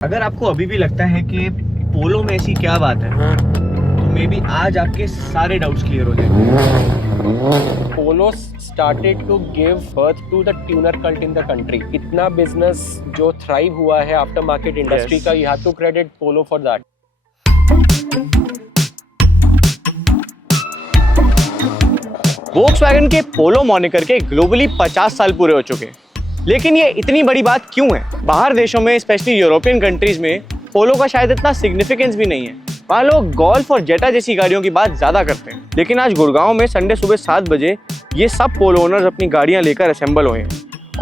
अगर आपको अभी भी लगता है कि पोलो में ऐसी क्या बात है, तो मे बी आज आपके सारे डाउट्स क्लियर हो जाएंगे। पोलो started to give birth to the tuner cult in the country. इतना बिजनेस जो थ्राइव हुआ है आफ्टर मार्केट इंडस्ट्री Yes. का, you have to credit polo for that. Volkswagen के पोलो मॉनिकर के ग्लोबली 50 साल पूरे हो चुके हैं, लेकिन ये इतनी बड़ी बात क्यों है? बाहर देशों में, स्पेशली यूरोपियन कंट्रीज में, पोलो का शायद इतना सिग्निफिकेंस भी नहीं है। वहाँ लोग गोल्फ और जेटा जैसी गाड़ियों की बात ज्यादा करते हैं, लेकिन आज गुड़गांव में संडे सुबह 7 बजे ये सब पोलो ओनर्स अपनी गाड़ियां लेकर असेंबल हुए हैं।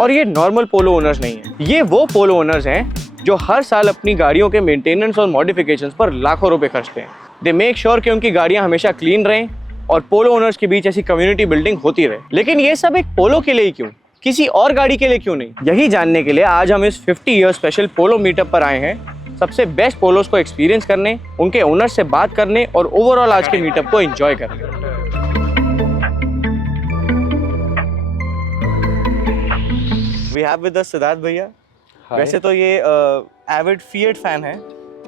और ये नॉर्मल पोलो ओनर्स नहीं है, ये वो पोलो ओनर्स हैं जो हर साल अपनी गाड़ियों के मेंटेनेंस और मॉडिफिकेशंस पर लाखों रुपए खर्चते हैं। दे मेक श्योर कि उनकी गाड़ियां हमेशा क्लीन रहें और पोलो ओनर्स के बीच ऐसी कम्युनिटी बिल्डिंग होती रहे। लेकिन ये सब एक पोलो के लिए ही क्यों, किसी और गाड़ी के लिए क्यों नहीं? यही जानने के लिए आज हम इस 50 ईयर स्पेशल पोलो मीटअप पर आए हैं, सबसे बेस्ट पोलोस को एक्सपीरियंस करने, उनके ओनर से बात करने और ओवरऑल आज के मीटअप को एंजॉय करने। We have with us Siddharth भैया। वैसे तो ये एविड फिएट फैन है,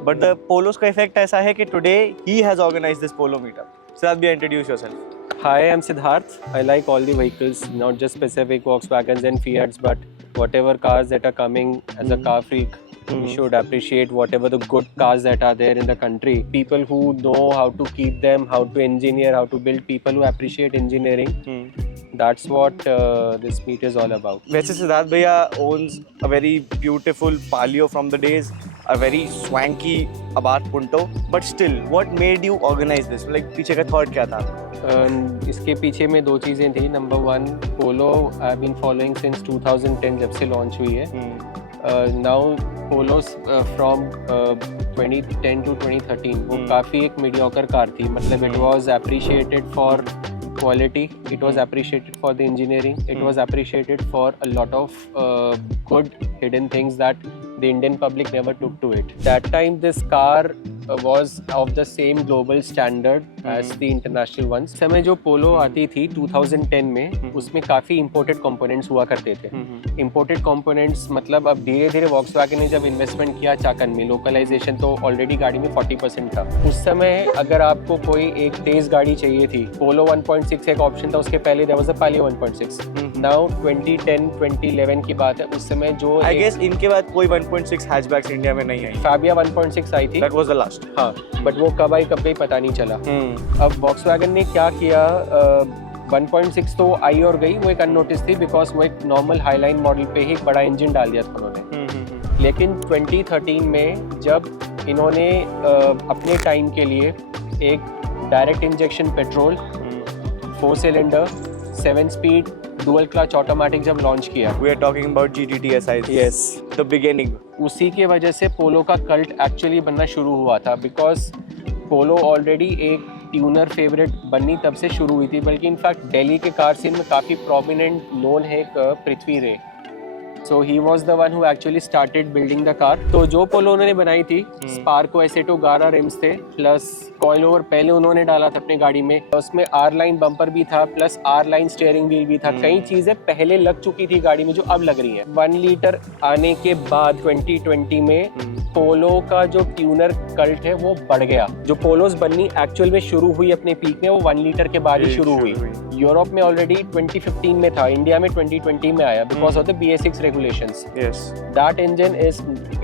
बट द पोलोस का इफेक्ट ऐसा है कि today he has organized this Polo meetup. Siddharth भैया, introduce yourself. Hi, I'm Siddharth. I like all the vehicles, not just specific Volkswagens and Fiats, but whatever cars that are coming. As a car freak, we should appreciate whatever the good cars that are there in the country. People who know how to keep them, how to engineer, how to build, people who appreciate engineering. That's what this meet is all about. वैसे सिद्धार्थ भैया owns a very beautiful Palio from the days, a very swanky Abarth Punto, but still, what made you organize this? Like पीछे का thought क्या था? इसके पीछे में दो चीज़ें थी. Number one, Polo I been following since 2010 जब से लॉन्च हुई है. नाउ पोलो फ्रॉम 2010 टू 2013 वो काफ़ी एक मीडियोकर कार थी. मतलब it was appreciated for quality, it was appreciated for the engineering, it was appreciated for a lot of good hidden things that the Indian public never took to it. That time this car was of the same global standard as the international ones. समय जो पोलो आती थी 2010 में, उसमें काफ़ी imported components हुआ करते थे. Imported components मतलब अब धीरे धीरे Volkswagen ने जब इन्वेस्टमेंट किया चाकन में, लोकलाइजेशन तो ऑलरेडी गाड़ी में 40% था. उस समय अगर आपको कोई एक तेज गाड़ी चाहिए थी, पोलो 1.6 एक ऑप्शन था, उसके पहले there was a Palio 1.6. Now 2010 2011 की बात है, उस समय जो I guess इनके बाद कोई 1.6 हैचबैक्स इंडिया में नहीं आई. फाबिया 1.6 आई थी. That was the last. हाँ, बट वो कब आई कब गई पता नहीं चला. अब Volkswagen ने क्या किया, 1.6 तो आई और गई, वो एक अननोटिस थी बिकॉज वो एक नॉर्मल हाईलाइन मॉडल पे ही बड़ा इंजन डाल दिया था उन्होंने. लेकिन 2013 में जब इन्होंने अपने टाइम के लिए एक direct injection petrol 4 cylinder 7 speed dual clutch automatic जब लॉन्च किया, We are talking about GTT SI. Yes. The beginning. उसी के वजह से पोलो का कल्ट एक्चुअली बनना शुरू हुआ था. बिकॉज पोलो ऑलरेडी एक ट्यूनर फेवरेट बननी तब से शुरू हुई थी. बल्कि इनफैक्ट दिल्ली के कार सीन में काफ़ी प्रोमिनेंट नोन है एक Prithvi Ray. So he was the one who actually started building the car. तो जो पोलो उन्होंने बनाई थी, स्पार्को एसेटो 11 रिम्स थे, प्लस कॉइल ओवर पहले उन्होंने डाला था अपने गाड़ी में. उसमें आर लाइन बम्पर भी था, plus R line steering wheel भी था. कई चीजें पहले लग चुकी थी गाड़ी में जो अब लग रही है. 1 लीटर आने के बाद 2020 में पोलो का जो ट्यूनर कल्ट है वो बढ़ गया. जो पोलोस बननी एक्चुअल में शुरू हुई अपने पीक में, वो 1 लीटर के बाद ही शुरू हुई. यूरोप में ऑलरेडी 2015 में था, इंडिया में 2020 में आया because of the BS6 regulations. Yes. That engine is,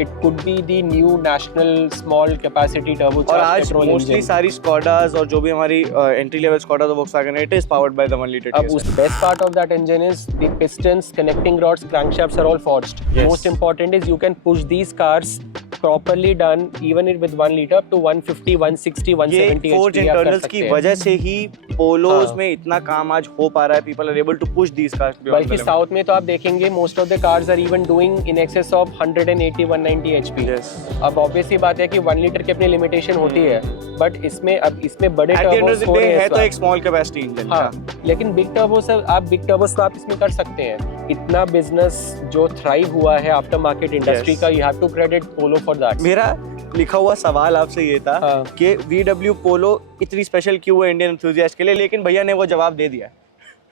it could be the new national small capacity turbocharged और आज petrol मोस्टली engine. सारी स्कॉडास और जो भी हमारी एंट्री लेवल स्कॉडास और Volkswagen it is powered by the 1 liter अब TSI. उस best part of that engine is the pistons, connecting rods, crankshafts are all forged. Yes. Most important is you can push these cars properly done even with 1 liter up to 150, 160, 170 ये forged HP आप कर internals सकते की हैं. वजह से ही पोलोस हाँ. में इतना काम आज हो पा रहा है. People are able to push these cars beyond the बल्कि limit. साउथ में तो आप देखेंगे most of the cars are even doing in excess of 180, 190 HP. Yes. अब ऑब्वियस ही बात है कि 1 लीटर की अपनी लिमिटेशन होती है, बट इसमें अब इसमें बड़े At the end of टर्बोस the हो day रहे हैं है इस तो बार. एक small capacity engine. हाँ, लेकिन बिग टर्बोस तो आप इसमें कर सकते हैं. इतना बिजनेस जो थ्राइव हुआ है आफ्टर मार्केट इंडस्ट्री Yes. का, you have to credit Polo for that. मेरा लिखा हुआ सवाल आपसे ये था हाँ. कि VW पोलो इतनी स्पेशल क्यों है इंडियन एंथुसियास्ट के लिए, लेकिन भैया ने वो जवाब दे दिया.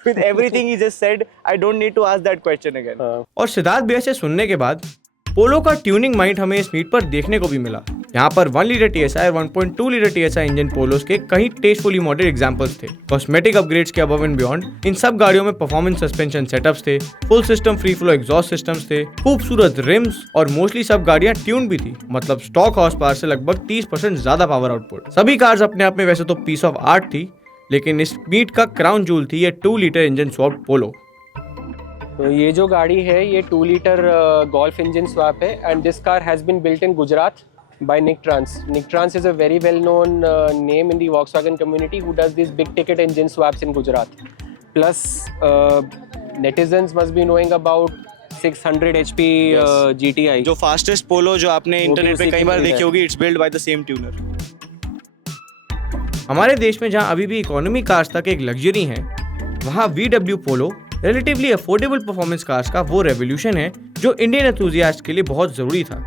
With everything he just said, I don't need to ask that question again. हाँ. और सिद्धार्थ भैया से सुनने के बाद पोलो का ट्यूनिंग माइंड हमें इस मीट पर देखने को भी मिला। यहाँ पर 1 लीटर TSI और 1.2 लीटर TSI इंजन पोलोस के कई टेस्टफुली मॉडल एग्जांपल्स थे। कॉस्मेटिक अपग्रेड्स के अबव एंड बियॉन्ड इन सब गाड़ियों में परफॉर्मेंस सस्पेंशन सेटअप्स थे, full system free flow exhaust systems थे, खूबसूरत रिम्स और मोस्टली सब गाड़ियां ट्यून भी थी, मतलब स्टॉक हॉर्स पावर से लगभग 30% ज्यादा पावर आउटपुट। सभी कार्स अपने आप में वैसे तो पीस ऑफ आर्ट थी, लेकिन इस मीट का क्राउन जूल थी ये 2 लीटर इंजन स्वैप पोलो। तो ये जो गाड़ी है ये 2 लीटर गोल्फ इंजन स्वैप है and this car has been built in Gujarat by Nick Trans. Nick Trans is a very well known name in the Volkswagen community who does these big ticket engine swaps in Gujarat. Plus netizens must be knowing about 600 HP GTI. जो fastest पोलो जो आपने internet पे कई बार देखी होगी, it's build by the same tuner. हमारे देश में जहां अभी भी इकोनॉमी कार्स तक एक लग्जरी है, वहां VW पोलो रिलेटिवली अफोर्डेबल परफॉर्मेंस कार्स का वो रेवोल्यूशन है जो इंडियन एंथुसियास्ट के लिए बहुत जरूरी था।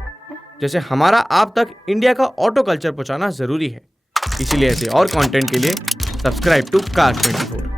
जैसे हमारा आप तक इंडिया का ऑटो कल्चर पहुंचाना जरूरी है। इसीलिए ऐसे और कंटेंट के लिए सब्सक्राइब टू Cars 24।